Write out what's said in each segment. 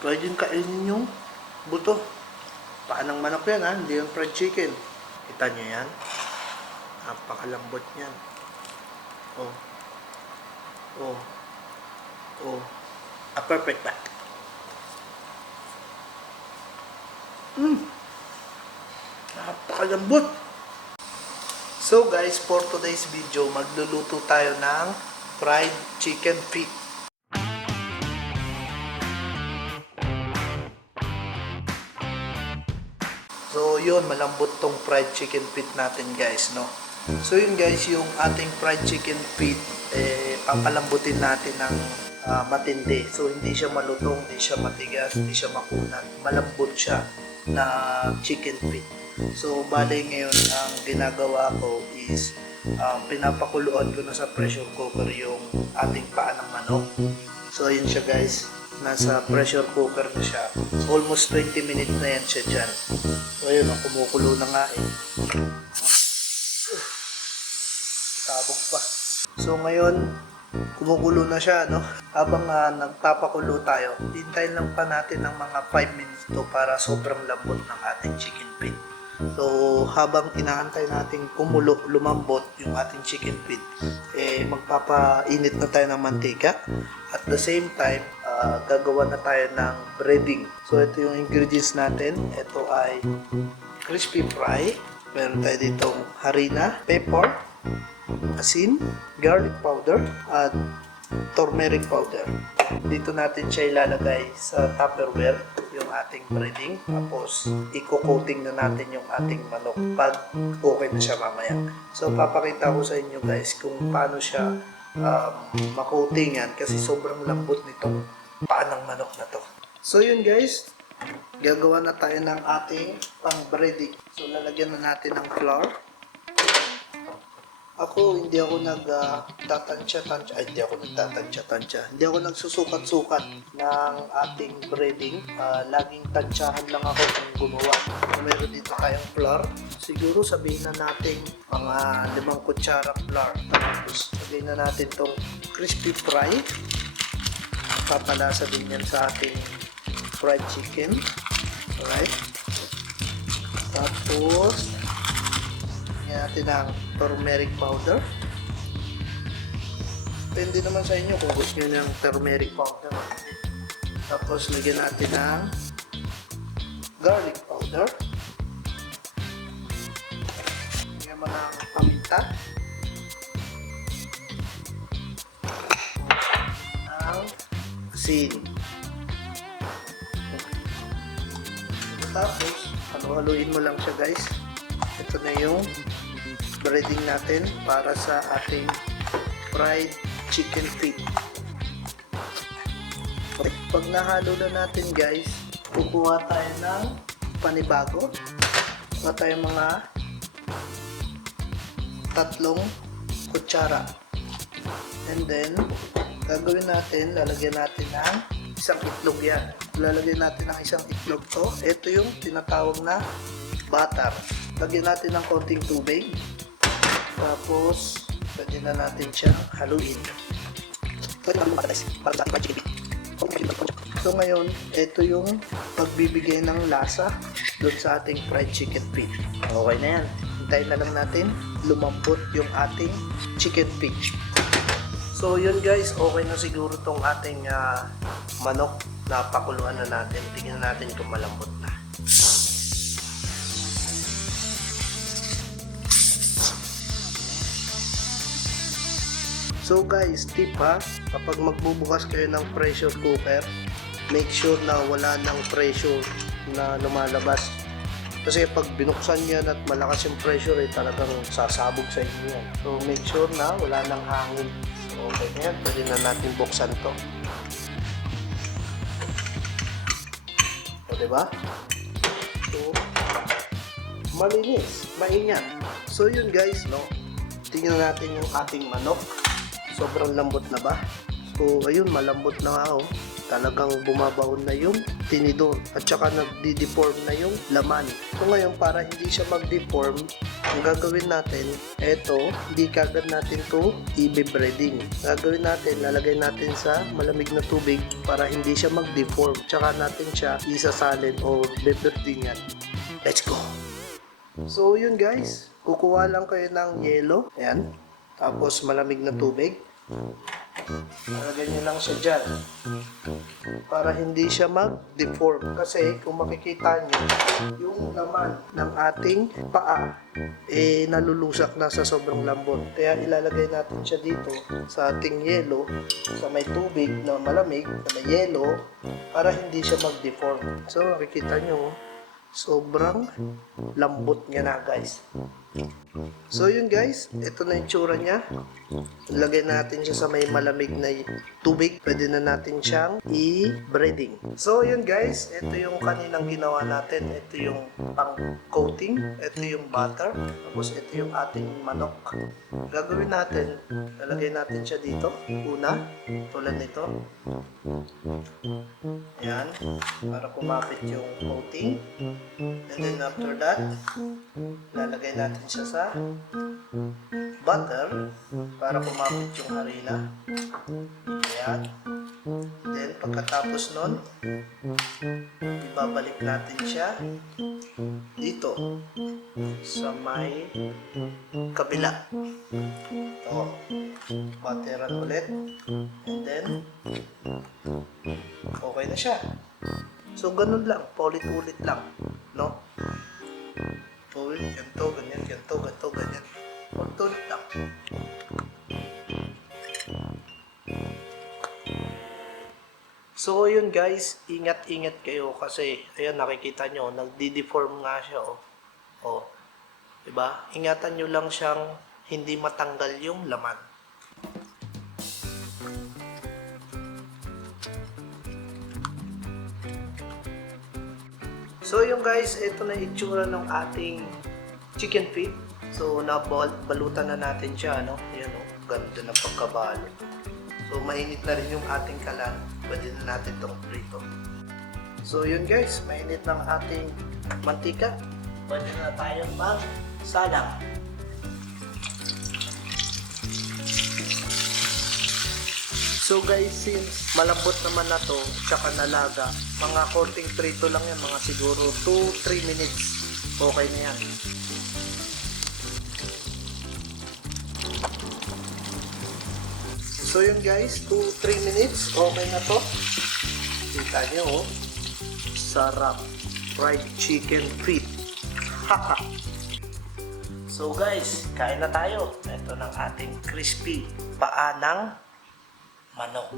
Pwede kainin yung buto. Paanang manok yan ha, hindi yung fried chicken. Kita nyo yan? Napakalambot niyan. Oh. Oh. Oh. A perfect bite. Mmm. Napakalambot. So guys, for today's video, magluluto tayo ng fried chicken feet. Yun, malambot tong fried chicken feet natin guys, no? So yun guys, yung ating fried chicken feet, eh, papalambutin natin ng ah, matindi. So hindi siya malutong, hindi siya matigas, hindi siya makunat. Malambot siya na chicken feet. So bale ngayon, ang ginagawa ko is ah, pinapakuluan ko na sa pressure cooker yung ating paa ng manok. So ayun siya guys, nasa pressure cooker na siya. Almost 20 minutes na yan siya dyan. So ayun, ang kumukulo na nga eh. Sabog pa. So ngayon, kumukulo na siya, no? Habang ah, nagpapakulo tayo, hintayin lang pa natin ng mga 5 minutes to para sobrang lambot ng ating chicken feet. So, habang inaantay natin kumulo, lumambot yung ating chicken feet, eh, magpapainit na tayo ng mantika. At the same time, ah, gagawa na tayo ng breading. So, ito yung ingredients natin. Ito ay crispy fry. Meron tayo ditong harina, pepper, asin, garlic powder, at turmeric powder. Dito natin siya ilalagay sa tupperware yung ating breading. Tapos, i-coating na natin yung ating manok pag okay na siya mamaya. So, papakita ko sa inyo guys kung paano siya um, makoating yan kasi sobrang lambot nitong paa ng manok na to. So, yun guys. Gagawa na tayo ng ating pang breading. So, lalagyan na natin ng flour. Ako, hindi ako nagtatansya-tansya. Ay, hindi ako nagtatansya-tansya. Hindi ako nagsusukat-sukat ng ating breading. Ah, laging tansyahan lang ako kung gumawa. Kung meron dito tayong flour, siguro sabihin na natin mga limang kutsarang flour. Tapos, sabihin na natin tong crispy fry. Papalasa din yan sa ating fried chicken. Alright? Tapos, Lagyan natin ng turmeric powder. Depende naman sa inyo kung gusto nyo ng turmeric powder. Tapos lagyan natin ng garlic powder. Asin. Tapos, halu-haluin mo lang siya guys. Ito na yung breading natin para sa ating fried chicken feet. Okay. Pag nahalo na natin guys, kukuha tayo ng panibago. Kuha tayo mga tatlong kutsara. And then, gagawin natin, lalagyan natin ng isang itlog yan. Lalagyan natin ng isang itlog to. Ito yung tinatawag na butter. Lagyan natin ng konting tubig. Tapos, pwede na natin siya haluin. So ngayon, ito yung pagbibigay ng lasa doon sa ating fried chicken feet. Okay na yan. Hintayin na lang natin lumambot yung ating chicken feet. So yun guys, okay na siguro tong ating ah, manok na pakuluan na natin. Tingnan natin kung malambot na. So guys, tip ha, kapag magbubukas kayo ng pressure cooker, make sure na wala ng pressure na lumalabas. Kasi pag binuksan yan at malakas yung pressure, eh, talagang sasabog sa inyo yan. So make sure na wala ng hangin. Okay na pwede na natin buksan to. O diba? So, malinis, maingat. So yun guys, no? Tingnan natin yung ating manok. Sobrang lambot na ba? So, ayun, malambot na nga oh. Talagang bumabaon na yung tinidor at saka nagdi-deform na yung laman. So ngayon, para hindi siya mag-deform, ang gagawin natin, eto, hindi kagad natin to i-breading. Gagawin natin, lalagay natin sa malamig na tubig para hindi siya mag-deform. Tsaka natin siya isasalin o beberdingan. Let's go! So yun guys, kukuha lang kayo ng yelo. Ayan. Tapos malamig na tubig. Lalagyan nyo lang siya dyan. Para hindi siya mag-deform. Kasi kung makikita nyo, yung laman ng ating paa, eh nalulusak na sa sobrang lambot. Kaya ilalagay natin siya dito sa ating yelo, sa may tubig na malamig, sa may yelo, para hindi siya mag-deform. So makikita nyo, sobrang lambot niya na guys. So yun guys, ito na yung tsura niya. Lagay natin siya sa may malamig na tubig. Pwede na natin siyang i-breading. So yun guys, ito yung kaninang ginawa natin. Ito yung pang coating. Ito yung butter. Tapos ito yung ating manok. Gagawin natin, lalagay natin siya dito. Una, tulad nito. Yan, para kumapit yung coating. And then after that, lalagay natin siya sa butter para kumapit yung harina. Ayan. Then, pagkatapos nun, ibabalik natin siya dito sa may kabila. Ito. Butteran ulit. And then, okay na siya. So, ganun lang. Paulit-ulit lang. No? Paulit, ganito, ganyan, ganito, ganito, ganyan. Paulit-ulit lang. So, yun guys, ingat-ingat kayo kasi, ayun, nakikita nyo, nagdi-deform nga siya, oh. Oh. Diba? Ingatan nyo lang siyang hindi matanggal yung laman. So yung guys, ito na itsura ng ating chicken feet. So nabalutan na natin siya, no? Yan oh, ganda ng pagkabalo. So mainit na rin yung ating kalan. Pwede na natin itong prito. So yun guys, mainit ng ating mantika. Pwede na tayong mag-salang. So guys, since malambot naman na to, tsaka nalaga, mga konting prito lang yan, mga siguro 2-3 minutes. Okay na yan. So yun guys, 2-3 minutes, okay na to. Kita nyo oh, sarap. Fried chicken feet. Haha. so guys, kain na tayo. Ito ng ating crispy paa ng manok.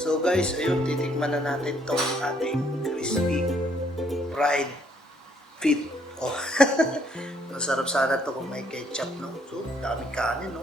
So guys, ayun, titikman na natin tong ating crispy fried feet. Oh. Masarap sana to kung may ketchup, no? So, daming kanin, no?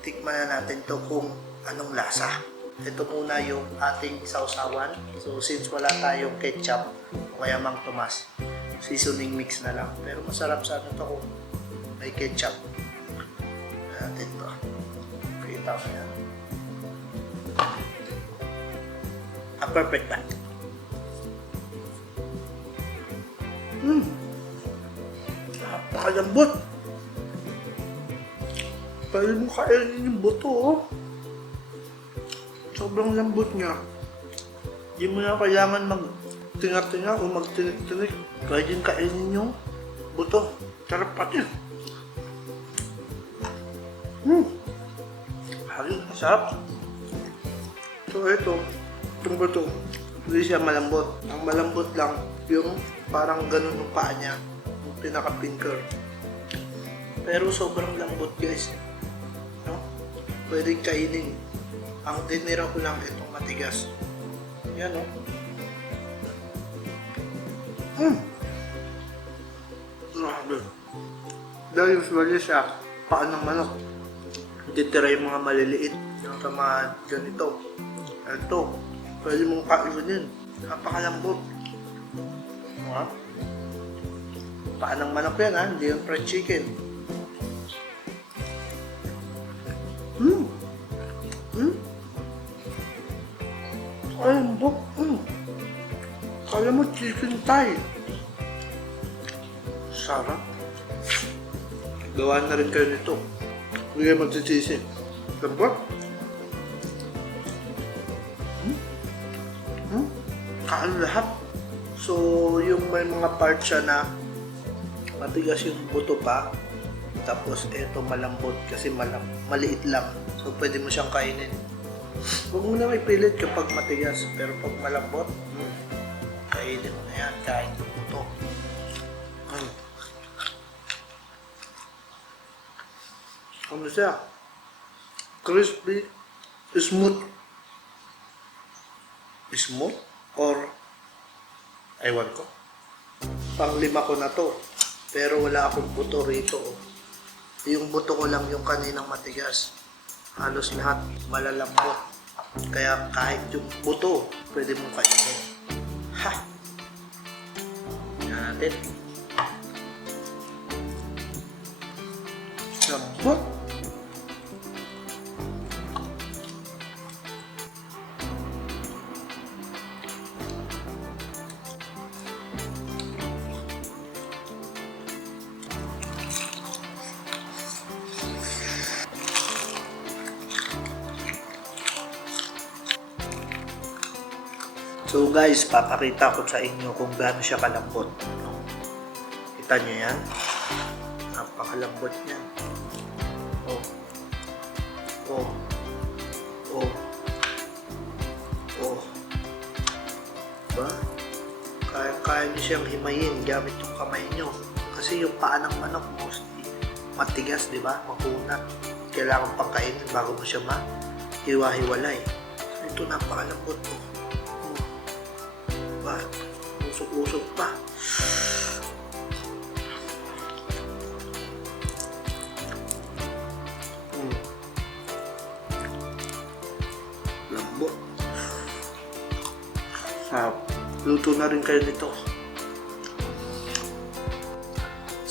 Tikman na natin to kung anong lasa. Ito muna yung ating sausawan. So, since wala tayong ketchup, kaya mang tomas, seasoning mix na lang. Pero masarap sana to kung may ketchup. Natin to. Kita mo yan. A perfect bite. Mmm! Napakalambot! Pwede mo kainin yung buto, oh. Sobrang lambot niya. Hindi mo na kailangan mag tinga-tinga o magtinik-tinik. Pwede yung kainin yung buto. Sarap pati. Hmm. Halos masarap. So ito, itong buto, hindi siya malambot. Ang malambot lang, yung parang ganun yung paa niya. Yung pinaka-pinker. Pero sobrang lambot guys. No? Pwede kainin. Ang dinira ko lang itong matigas. Yan o. Hmm. Grabe. Dahil usually sa paa ng manok, titira yung mga maliliit. Yung sa mga ganito. Ito. Pwede mong kainin. Napakalambot. Ha? Paa ng manok yan ha, hindi yung fried chicken. Hmm. Alam mo, chicken. Sarap. Gawa na rin kayo nito. Hindi kayo magsisisi. Sarap. Hmm? Hmm? Kaan lahat. So, yung may mga part siya na matigas yung buto pa. Tapos, eto malambot kasi malam maliit lang. So, pwede mo siyang kainin. Huwag mo na may pilit kapag matigas. Pero pag malambot, hmm, kainin mo na yan. Kain yung buto. Hmm. Ano siya? Crispy, smooth. Smooth? Or, ewan ko. Pang lima ko na to. Pero wala akong buto rito. Yung buto ko lang yung kaninang matigas. Halos lahat malalambot. Kaya kahit yung buto, pwede mong kainin. Ha! Natin. Lambot. Guys, papakita ko sa inyo kung gaano siya kalambot. no? Kita nyo yan? Napakalambot niyan. Oh. Oh. Oh. Oh. Ba? Kaya, kaya nyo siyang himayin gamit yung kamay nyo. Kasi yung paa ng manok mostly matigas, di ba? Makunat. Kailangan pang kainin bago mo siya ma-hiwa-hiwalay. So, ito napakalambot. Oh. Ba? Usok-usok pa. Mm. Lambot. Sarap. Luto na rin kayo nito.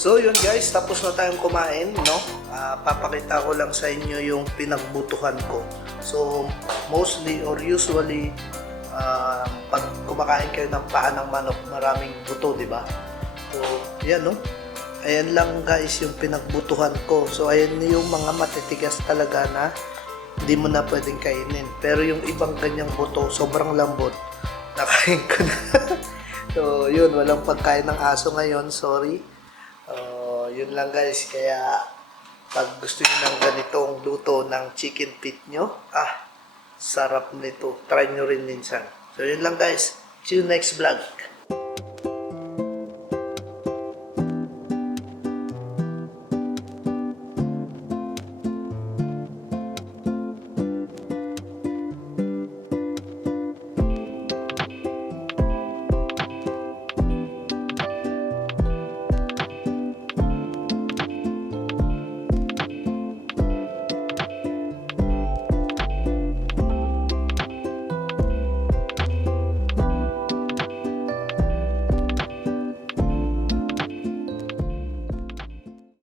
So yun guys, tapos na tayong kumain, no? Ah, papakita ko lang sa inyo yung pinagbutuhan ko. So mostly or usually ah, pag kumakain kayo ng paa ng manok, maraming buto, di ba? So yan no. Ayan lang guys yung pinagbutuhan ko. So ayan yung mga matitigas talaga na hindi mo na pwedeng kainin. Pero yung ibang ganyang buto, sobrang lambot. Nakain ko na. so yun, walang pagkain ng aso ngayon, sorry. Uh, yun lang guys, kaya pag gusto niyo ng ganitong luto ng chicken feet nyo, ah, sarap nito. Try nyo rin minsan. So yun lang guys. Till next blog.